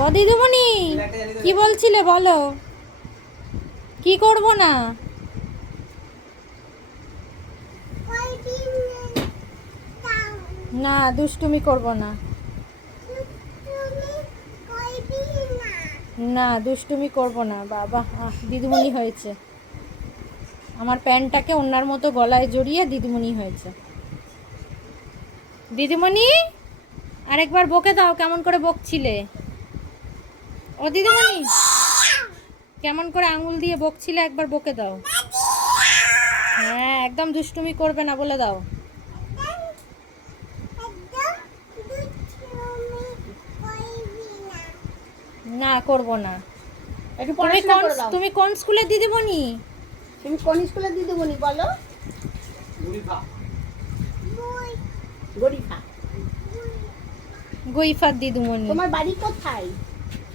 ও দিদিমণি, কি বলছিলে বলো? কি করব না? না, দুষ্টুমি করব না। না, দুষ্টুমি করব না। বাবা, দিদিমণি হয়েছে। আমার প্যান্টটাকে ওনার মতো গলায় জড়িয়ে দিদিমণি হয়েছে। দিদিমণি, আরেকবার বকে দাও, কেমন করে বকছিলে? ও দিদিমণি, কেমন করে আঙুল দিয়ে বকছিলে একবার বকে দাও। হ্যাঁ, একদম দুষ্টুমি করবে না বলে দাও। না, করব না। একটু পড়াশোনা করে দাও। তুমি কোন স্কুলের দিদিমণি? তুমি কোন স্কুলের দিদিমণি বলো? গরিফা। গইফার দিদিমণি। তোমার বাড়ি কোথায়?